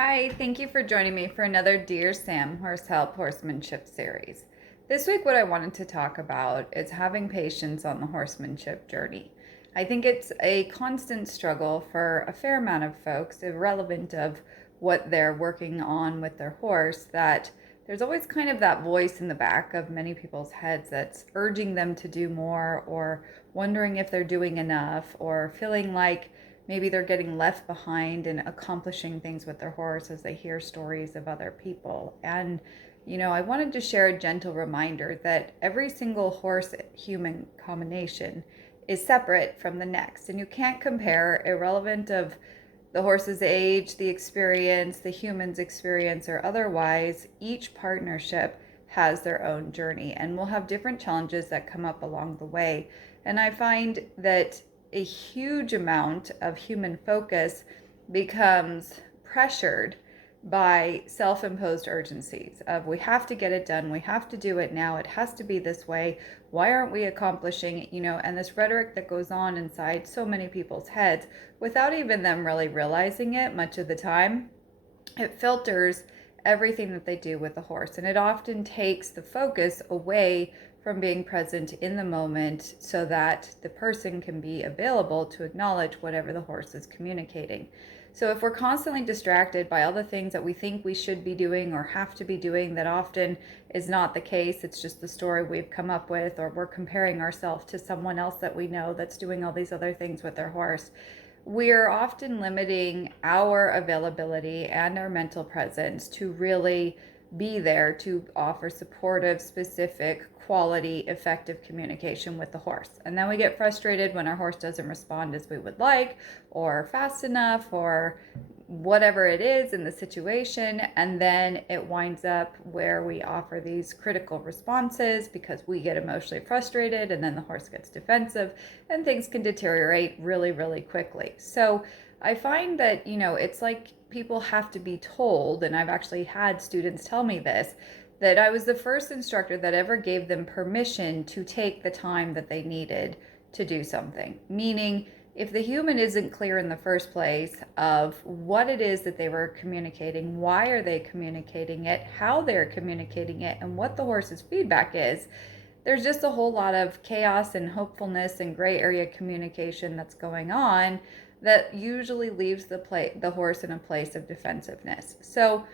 Hi, thank you for joining me for another Dear Sam Help Horsemanship Series. This week, what I wanted to talk about is having patience on the horsemanship journey. I think it's a constant struggle for a fair amount of folks, irrelevant of what they're working on with their horse, that there's always kind of that voice in the back of many people's heads that's urging them to do more, or wondering if they're doing enough, or feeling like maybe they're getting left behind in accomplishing things with their horse as they hear stories of other people. And, I wanted to share a gentle reminder that every single horse human combination is separate from the next. And you can't compare, irrelevant of the horse's age, the experience, the human's experience, or otherwise. Each partnership has their own journey and will have different challenges that come up along the way. And I find that a huge amount of human focus becomes pressured by self-imposed urgencies of we have to get it done, we have to do it now, it has to be this way, why aren't we accomplishing it, and this rhetoric that goes on inside so many people's heads without even them really realizing it much of the time. It filters everything that they do with the horse, and it often takes the focus away from being present in the moment so that the person can be available to acknowledge whatever the horse is communicating. So if we're constantly distracted by all the things that we think we should be doing or have to be doing, that often is not the case. It's just the story we've come up with, or we're comparing ourselves to someone else that we know that's doing all these other things with their horse. We're often limiting our availability and our mental presence to really be there to offer supportive, specific, quality, effective communication with the horse. And then we get frustrated when our horse doesn't respond as we would like, or fast enough, or whatever it is in the situation. And then it winds up where we offer these critical responses because we get emotionally frustrated, and then the horse gets defensive, and things can deteriorate really, really quickly. So I find that, it's like people have to be told, and I've actually had students tell me this, that I was the first instructor that ever gave them permission to take the time that they needed to do something. Meaning, if the human isn't clear in the first place of what it is that they were communicating, why are they communicating it, how they're communicating it, and what the horse's feedback is, there's just a whole lot of chaos and hopefulness and gray area communication that's going on that usually leaves the horse in a place of defensiveness. So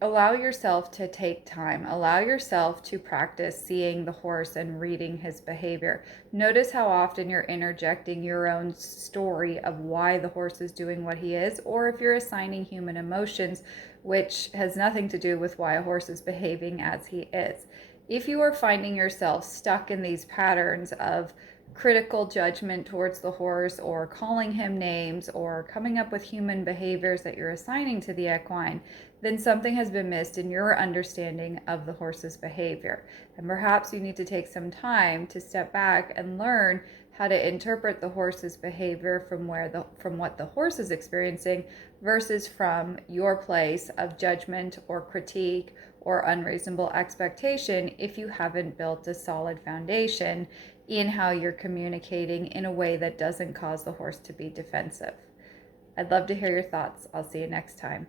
allow yourself to take time. Allow yourself to practice seeing the horse and reading his behavior. Notice how often you're interjecting your own story of why the horse is doing what he is, or if you're assigning human emotions, which has nothing to do with why a horse is behaving as he is. If you are finding yourself stuck in these patterns of critical judgment towards the horse, or calling him names, or coming up with human behaviors that you're assigning to the equine, then something has been missed in your understanding of the horse's behavior. And perhaps you need to take some time to step back and learn how to interpret the horse's behavior from what the horse is experiencing versus from your place of judgment or critique or unreasonable expectation, if you haven't built a solid foundation in how you're communicating in a way that doesn't cause the horse to be defensive. I'd love to hear your thoughts. I'll see you next time.